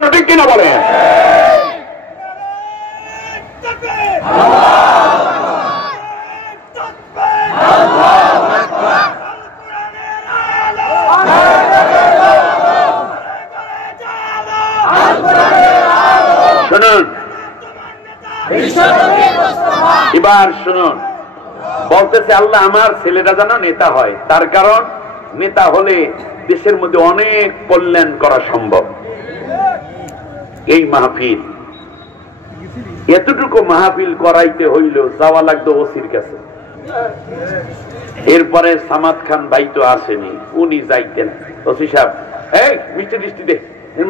ঠিক কিনা বলে? শুনুন, এবার শুনুন, বলতেছে আল্লাহ আমার ছেলেরা যেন নেতা হয়, তার কারণ নেতা হলে দেশের মধ্যে অনেক কল্যাণ করা সম্ভব। এই মাহফিল, এতটুকু মাহফিল করাইতে হইল যাওয়া লাগতো ওসির কাছে। এরপরে সামাদ খান ভাই তো আসেনি, উনি যাইতেন, ওসি সাহেব এই মিষ্টি টিষ্টি দে,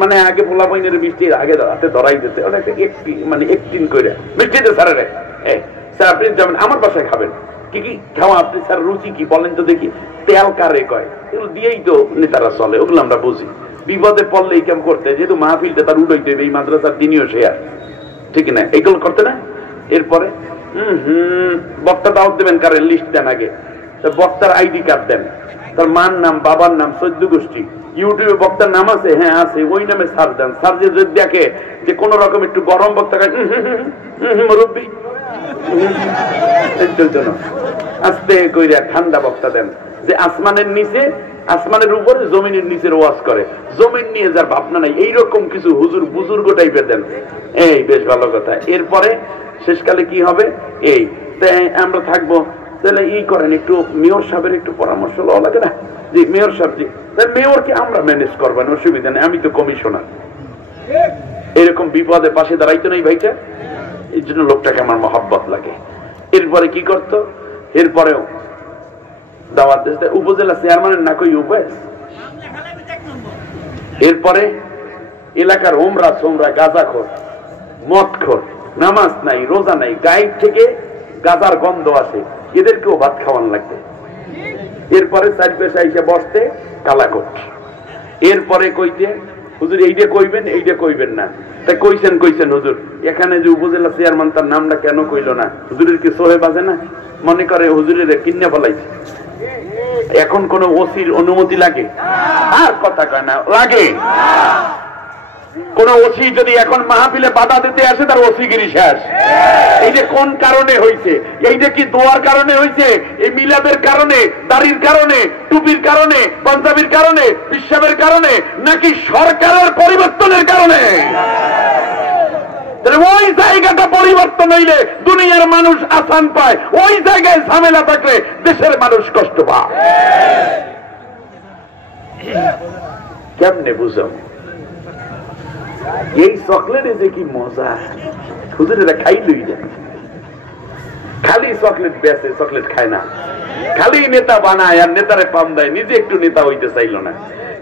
মানে আগে পোলা পাইনের মিষ্টি আগে হাতে ধরাই দিতে, মানে একদিন করে মিষ্টি দে স্যার, রে স্যার আপনি যাবেন আমার বাসায় খাবেন, কি কি খাওয়া আপনি স্যার, রুচি কি বলেন তো দেখি, তেল কারে কয়, এগুলো দিয়েই তো নেতারা চলে, ওগুলো আমরা বুঝি। বিপদে পড়লেই কেমন করতে, যেহেতু মাহফিলটা তার উড়াইতে হবে, এই মাদ্রাসার দিনও সে আর ঠিক না, এইগুলো করতে না। এরপরে বক্তা দাওয়াত দেবেন, কারের লিস্ট দেন আগে, বক্তার আইডি কার্ড দেন, তার মার নাম, বাবার নাম, 14 গোষ্ঠী, ইউটিউবে বক্তার নাম আছে, হ্যাঁ আছে, ওই নামে সার্চ দেন। সার্চ যদি দেখে যে কোন রকম একটু গরম বক্তা মুরব্বী চলতো না, আস্তে কইরা ঠান্ডা বক্তা দেন, যে আসমানের নিচে, আসমানের উপরে, জমিনের নিচের ওয়াজ করে, জমিন নিয়ে যার ভাবনা নাই, এইরকম কিছু হুজুর বুজুর্গ টাইপের দেন। এই বেশ ভালো কথা। এরপরে শেষকালে কি হবে, এই আমরা থাকবো, তাহলে ই করেন, একটু মেয়র সাহেবের একটু পরামর্শ লওয়া লাগে না, জি মেয়র সাহেব, জি মেয়রকে আমরা ম্যানেজ করবেন, অসুবিধা নেই, আমি তো কমিশনার। এরকম বিপদে পাশে দাঁড়াইতো না এই ভাইটা, এই জন্য লোকটাকে আমার মহব্বত লাগে। এরপরে কি করতো, এরপরেও দাওয়াত দিতে উপজেলা চেয়ারম্যানের না কই উপায়। এরপরে এলাকার ওমরা সোমরা, গাঁজাখোর, মদখোর, নামাজ নাই, রোজা নাই, গায়েব থেকে গাঁজার গন্ধ আসে, এদেরকেও ভাত খাওয়ান লাগবে। এরপরে চার পেশা এসে বসতে কালাকোট। এরপরে কইতে হুজুর এইটা কইবেন, এইটা কইবেন না, তাই কইছেন হুজুর, এখানে যে উপজেলা চেয়ারম্যান তার নামটা কেন কইল না, হুজুরের কি সোহে বাজে না, মনে করে হুজুরের কিনে ফেলাইছে। এখন কোন ওসির অনুমতি লাগে? আর কথা কয় না, লাগে। কোন ওসি যদি এখন মাহফিলে বাধা দিতে আসে, তার ওসিগিরি শেষ। এই যে কোন কারণে হইছে, এই যে কি দোয়ার কারণে হইছে, এই মিলাদের কারণে, দাড়ির কারণে, টুপির কারণে, পাঞ্জাবির কারণে, পিশাবের কারণে, নাকি সরকারের পরিবর্তনের কারণে? ওই জায়গাটা পরিবর্তন হইলে দুনিয়ার মানুষ আসান পায়, ওই জায়গায় ঝামেলা থাকলে দেশের মানুষ কষ্ট পায়। কেমনে বুঝাম? এই চকলেটে যে কি মজা, হুজুরেরা খাইলই না, খালি চকলেট বেচে, চকলেট খায় না, খালি নেতা বানায় আর নেতারে পাম দেয়, নিজে একটু নেতা হইতে চাইল না।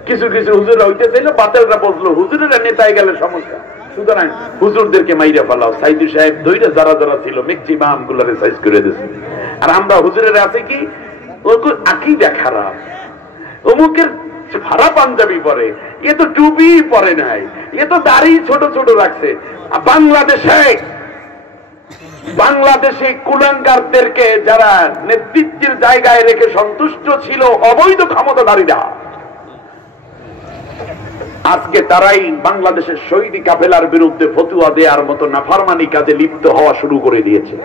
কিছু কিছু হুজুরা হইতে চাইলো, বাতেলরা বসলো, হুজুরেরা নেতায় গেলে সমস্যা, সুতরাং হুজুরদেরকে মাইরা ফেলাও। সাইদি সাহেব ধৈর্য যারা যারা ছিল ম্যাক্সিমাম গুলারে সাইজ করে দিচ্ছে। আর আমরা হুজুরের আছে কি, আকীদা খারাপ, অমুকের ভাড়া পাঞ্জাবি পরে, এ তো টুপি পরে নাই, এ তো দাড়ি ছোট ছোট রাখছে। বাংলাদেশে কুলাঙ্গারদেরকে যারা নেতৃত্বের জায়গায় রেখে সন্তুষ্ট ছিল অবৈধ ক্ষমতাধারীরা, আজকে তারাই বাংলাদেশের শহীদ কাফেলার বিরুদ্ধে ফতুয়া দেওয়ার মতো নাফরমানি কাজে লিপ্ত হওয়া শুরু করে দিয়েছে।